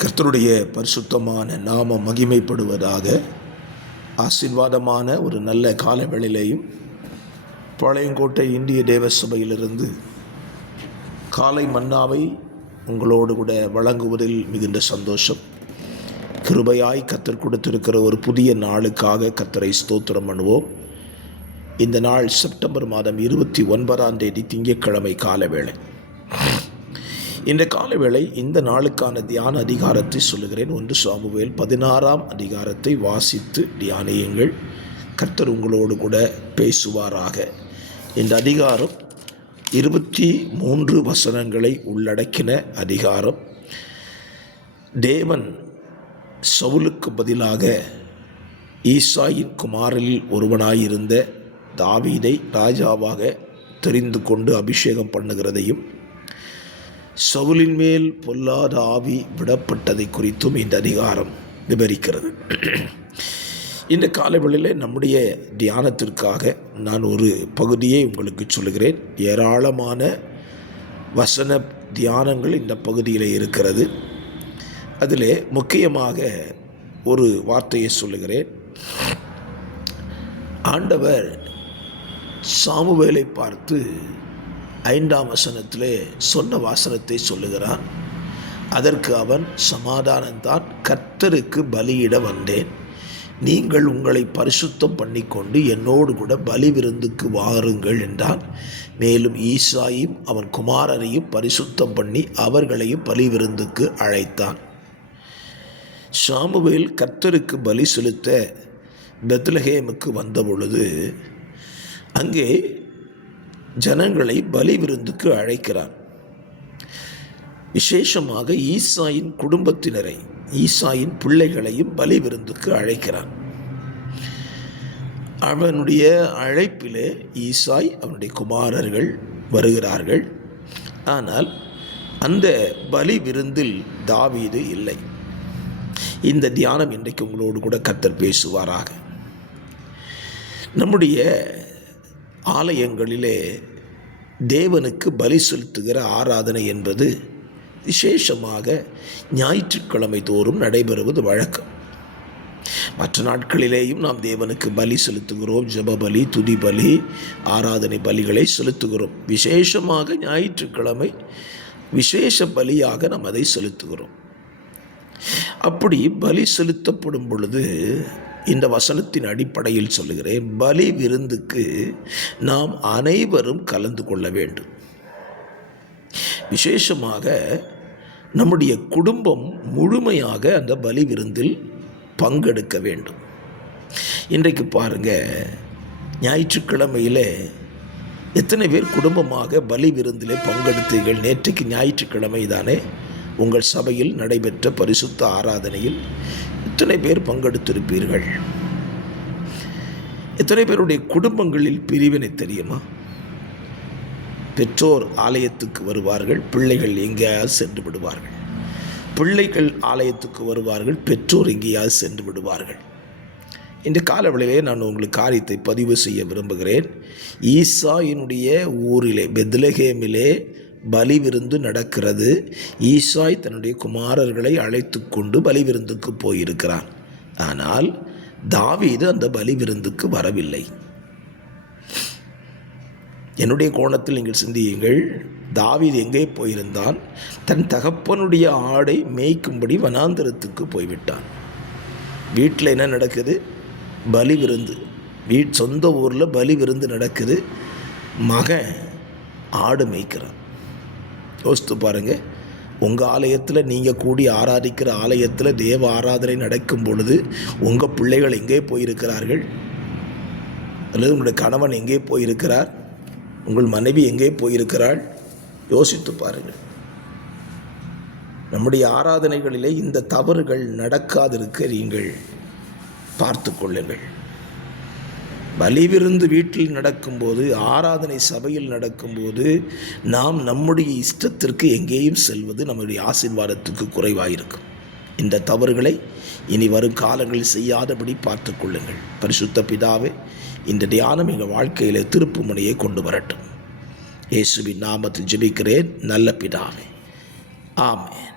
கர்த்தருடைய பரிசுத்தமான நாம மகிமைப்படுவதாக. ஆசீர்வாதமான ஒரு நல்ல காலவேளையிலேயும் பாளையங்கோட்டை இந்திய தேவ சபையிலிருந்து காலை மன்னாவை உங்களோடு கூட வழங்குவதில் மிகுந்த சந்தோஷம். கிருபையாய் கர்த்தர் கொடுத்திருக்கிற ஒரு புதிய நாளுக்காக கர்த்தரை ஸ்தோத்திரம் பண்ணுவோம். இந்த நாள் செப்டம்பர் மாதம் 29 திங்கட்கிழமை காலவேளை. இந்த காலவேளை இந்த நாளுக்கான தியான அதிகாரத்தை சொல்லுகிறேன். 1 சாமுவேல் 16 அதிகாரத்தை வாசித்து தியானியுங்கள். கர்த்தர் உங்களோடு கூட பேசுவாராக. இந்த அதிகாரம் 23 வசனங்களை உள்ளடக்கின அதிகாரம். தேவன் சவுலுக்கு பதிலாக ஈசாயின் குமாரரில் ஒருவனாயிருந்த தாவீதை ராஜாவாக தெரிந்து கொண்டு அபிஷேகம் பண்ணுகிறதையும் சவுலின் மேல் பொல்லாத ஆவி விடப்பட்டதை குறித்தும் இந்த அதிகாரம் விவரிக்கிறது. இந்த காலவெளியில் நம்முடைய தியானத்திற்காக நான் ஒரு பகுதியை உங்களுக்கு சொல்லுகிறேன். ஏராளமான வசன தியானங்கள் இந்த பகுதியில் இருக்கிறது. அதில் முக்கியமாக ஒரு வார்த்தையை சொல்லுகிறேன். ஆண்டவர் சாமுவேலை பார்த்து 5ஆம் வசனத்திலே சொன்ன வாசனத்தை சொல்லுகிறான். அதற்கு அவன், சமாதானம்தான், கர்த்தருக்கு பலியிட வந்தேன். நீங்கள் உங்களை பரிசுத்தம் பண்ணிக்கொண்டு என்னோடு கூட பலி விருந்துக்கு வாருங்கள் என்றான். மேலும் ஈசாயும் அவன் குமாரரையும் பரிசுத்தம் பண்ணி அவர்களையும் பலி விருந்துக்கு அழைத்தான். சாமுவேல் கர்த்தருக்கு பலி செலுத்த பெத்லகேமுக்கு வந்த பொழுது அங்கே ஜனங்களை பலி விருந்துக்கு அழைக்கிறான். விசேஷமாக ஈசாயின் குடும்பத்தினரை, ஈசாயின் பிள்ளைகளையும் பலி விருந்துக்கு அழைக்கிறான். அவனுடைய அழைப்பிலே ஈசாய் அவனுடைய குமாரர்கள் வருகிறார்கள். ஆனால் அந்த பலி விருந்தில் தாவீது இல்லை. இந்த தியானம் இன்றைக்கு உங்களோடு கூட கர்த்தர் பேசுவாராக. நம்முடைய ஆலயங்களிலே தேவனுக்கு பலி செலுத்துகிற ஆராதனை என்பது விசேஷமாக ஞாயிற்றுக்கிழமை தோறும் நடைபெறுவது வழக்கம். மற்ற நாட்களிலேயும் நாம் தேவனுக்கு பலி செலுத்துகிறோம். ஜெப பலி, துதி பலி, ஆராதனை பலிகளை செலுத்துகிறோம். விசேஷமாக ஞாயிற்றுக்கிழமை விசேஷ பலியாக நாம் அதை செலுத்துகிறோம். அப்படி பலி செலுத்தப்படும் பொழுது இந்த வசனத்தின் அடிப்படையில் சொல்லுகிறேன், பலி விருந்துக்கு நாம் அனைவரும் கலந்து கொள்ள வேண்டும். விசேஷமாக நம்முடைய குடும்பம் முழுமையாக அந்த பலி விருந்தில் பங்கெடுக்க வேண்டும். இன்றைக்கு பாருங்கள், ஞாயிற்றுக்கிழமையில் எத்தனை பேர் குடும்பமாக பலி விருந்தில் பங்கெடுத்தீர்கள்? நேற்றைக்கு ஞாயிற்றுக்கிழமை தானே உங்கள் சபையில் நடைபெற்ற பரிசுத்த ஆராதனையில் எத்தனை பேர் பங்கெடுத்திருப்பீர்கள்? எத்தனை பேருடைய குடும்பங்களில் பிரிவினை தெரியுமா? பெற்றோர் ஆலயத்துக்கு வருவார்கள், பிள்ளைகள் எங்கேயாவது சென்று விடுவார்கள். பிள்ளைகள் ஆலயத்துக்கு வருவார்கள், பெற்றோர் எங்கேயாவது சென்று விடுவார்கள். இந்த காலவெளியிலே நான் உங்களுக்கு காரியத்தை பதிவு செய்ய விரும்புகிறேன். ஈசாயினுடைய ஊரிலே, பெத்லகேமிலே பலி விருந்து நடக்கிறது. ஈசாய் தன்னுடைய குமாரர்களை அழைத்து கொண்டு பலி விருந்துக்கு போயிருக்கிறான். ஆனால் தாவீது அந்த பலி விருந்துக்கு வரவில்லை. என்னுடைய கோணத்தில் நீங்கள் சிந்தியுங்கள். தாவீது எங்கே போயிருந்தான்? தன் தகப்பனுடைய ஆடை மேய்க்கும்படி வனாந்தரத்துக்கு போய்விட்டான். வீட்டில் என்ன நடக்குது? பலி விருந்து. சொந்த ஊரில் பலி விருந்து நடக்குது. மகன் ஆடு மேய்க்கிறான். யோசித்து பாருங்கள். உங்கள் ஆலயத்தில் நீங்கள் கூடி ஆராதிக்கிற ஆலயத்தில் தேவ ஆராதனை நடக்கும் பொழுது உங்கள் பிள்ளைகள் எங்கே போயிருக்கிறார்கள்? அல்லது உங்களுடைய கணவன் எங்கே போயிருக்கிறார்? உங்கள் மனைவி எங்கே போயிருக்கிறாள்? யோசித்து பாருங்கள். நம்முடைய ஆராதனைகளிலே இந்த தவறுகள் நடக்காதிருக்க நீங்கள் பார்த்து கொள்ளுங்கள். பலி விருந்து வீட்டில் நடக்கும்போது, ஆராதனை சபையில் நடக்கும்போது நாம் நம்முடைய இஷ்டத்திற்கு எங்கேயும் செல்வது நம்முடைய ஆசீர்வாதத்துக்கு குறைவாயிருக்கும். இந்த தவறுகளை இனி வரும் காலங்களில் செய்யாதபடி பார்த்து கொள்ளுங்கள். பரிசுத்த பிதாவே, இந்த தியானம் எங்கள் வாழ்க்கையில் திருப்பு முனையை கொண்டு வரட்டும். இயேசுவின் நாமத்தில் ஜெபிக்கிறேன் நல்ல பிதாவே, ஆமென்.